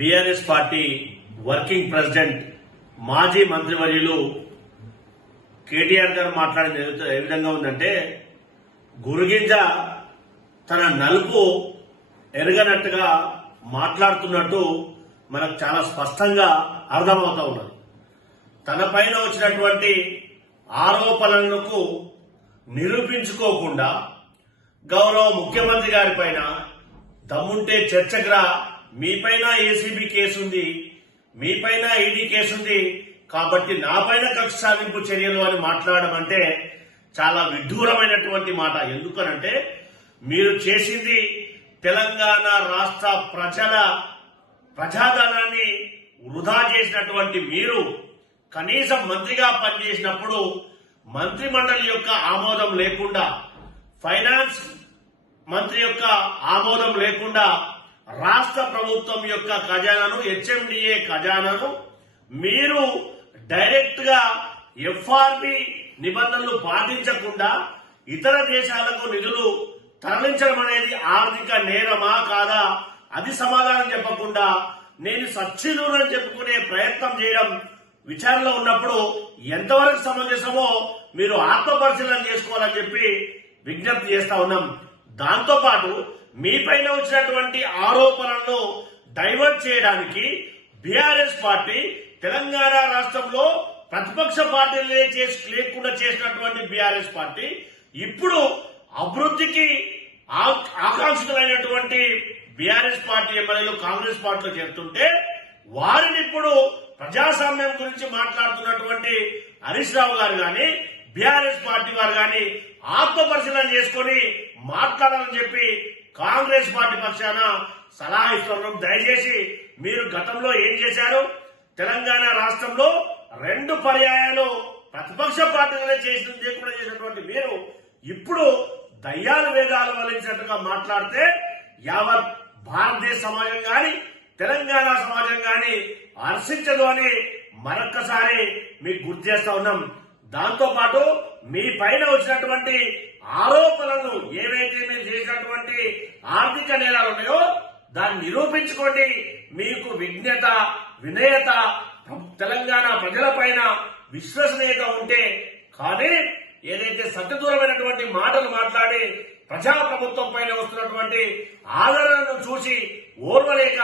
Party working president మాజీ మంత్రివర్యులు కేటీఆర్ గారు మాట్లాడిన ఏ- ఏ విధంగా ఉందంటే గురుగింజ తన నలుపు ఎరగనట్టుగా మాట్లాడుతున్నట్టు మనకు చాలా స్పష్టంగా అర్థమవుతా ఉన్నది. తన పైన వచ్చినటువంటి ఆరోపణలకు నిరూపించుకోకుండా గౌరవ ముఖ్యమంత్రి గారి పైన దమ్ముంటే చర్చకురా మీపైన ఏసీబీ కేసుంది మీపైన ఈడీ కేసుంది కాబట్టి నాపైన కక్ష సాధింపు చర్యలు అని మాట్లాడడం అంటే చాలా విడ్డూరమైనటువంటి మాట. ఎందుకనంటే మీరు చేసింది తెలంగాణ రాష్ట్ర ప్రజల ప్రజాధనాన్ని వృధా చేసినటువంటి మీరు కనీసం మంత్రిగా పనిచేసినప్పుడు మంత్రి మండలి యొక్క ఆమోదం లేకుండా ఫైనాన్స్ మంత్రి యొక్క ఆమోదం లేకుండా రాష్ట్ర ప్రభుత్వం యొక్క ఖజానాను హెచ్ఎండిఏ ఖజానాను మీరు డైరెక్ట్గా ఎఫ్ఆర్బి నిబంధనలు పాటించకుండా ఇతర దేశాలకు నిధులు తరలించడం అనేది ఆర్థిక నేరమా కాదా? అది సమాధానం చెప్పకుండా నేను సచ్చినూనని చెప్పుకునే ప్రయత్నం చేయడం విచారణలో ఉన్నప్పుడు ఎంతవరకు సమంజసమో మీరు ఆత్మపరిశీలన చేసుకోవాలని చెప్పి విజ్ఞప్తి చేస్తా ఉన్నాం. దాంతోపాటు మీపైన వచ్చినటువంటి ఆరోపణలను డైవర్ట్ చేయడానికి బీఆర్ఎస్ పార్టీ తెలంగాణ రాష్ట్రంలో ప్రతిపక్ష పార్టీలే చేసి లేకుండా చేసినటువంటి బీఆర్ఎస్ పార్టీ ఇప్పుడు అభివృద్ధికి ఆ- ఆకాంక్షితులైనటువంటి బీఆర్ఎస్ పార్టీ ఎమ్మెల్యేలు కాంగ్రెస్ పార్టీలో చేరుతుంటే వారిని ఇప్పుడు ప్రజాస్వామ్యం గురించి మాట్లాడుతున్నటువంటి హరీష్ రావు గారు గాని బీఆర్ఎస్ పార్టీ వారు గాని ఆత్మ పరిశీలన చేసుకుని మాట్లాడాలని చెప్పి కాంగ్రెస్ పార్టీ పక్షాన సలహా ఇస్తున్నాం. దయచేసి మీరు గతంలో ఏం చేశారు? తెలంగాణ రాష్ట్రంలో రెండు పర్యాయాలు ప్రతిపక్ష పార్టీలనే చేసిన చేయకుండా చేసినటువంటి మీరు ఇప్పుడు దయ్యాలు వేదాలు వలించినట్టుగా మాట్లాడితే యావత్ భారతదేశ సమాజం గాని తెలంగాణ సమాజం గాని హర్షించదు అని మరొక్కసారి మీకు గుర్తు చేస్తా ఉన్నాం. దాంతో పాటు మీ పైన వచ్చినటువంటి ఆరోపణలను ఏవైతే మీరు చేసినటువంటి ఆర్థిక నేరాలు ఉన్నాయో దాన్ని నిరూపించుకోండి. మీకు విజ్ఞత వినయత తెలంగాణ ప్రజలపైన విశ్వసనీయత ఉంటే కానీ ఏదైతే సత్యదూరమైనటువంటి మాటలు మాట్లాడి ప్రజా ప్రభుత్వం పైన వస్తున్నటువంటి ఆదరణను చూసి ఓర్వలేక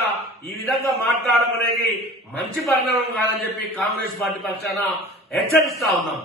ఈ విధంగా మాట్లాడడం అనేది మంచి పరిణామం కాదని చెప్పి కాంగ్రెస్ పార్టీ పక్షాన హెచ్చరిస్తా ఉన్నాం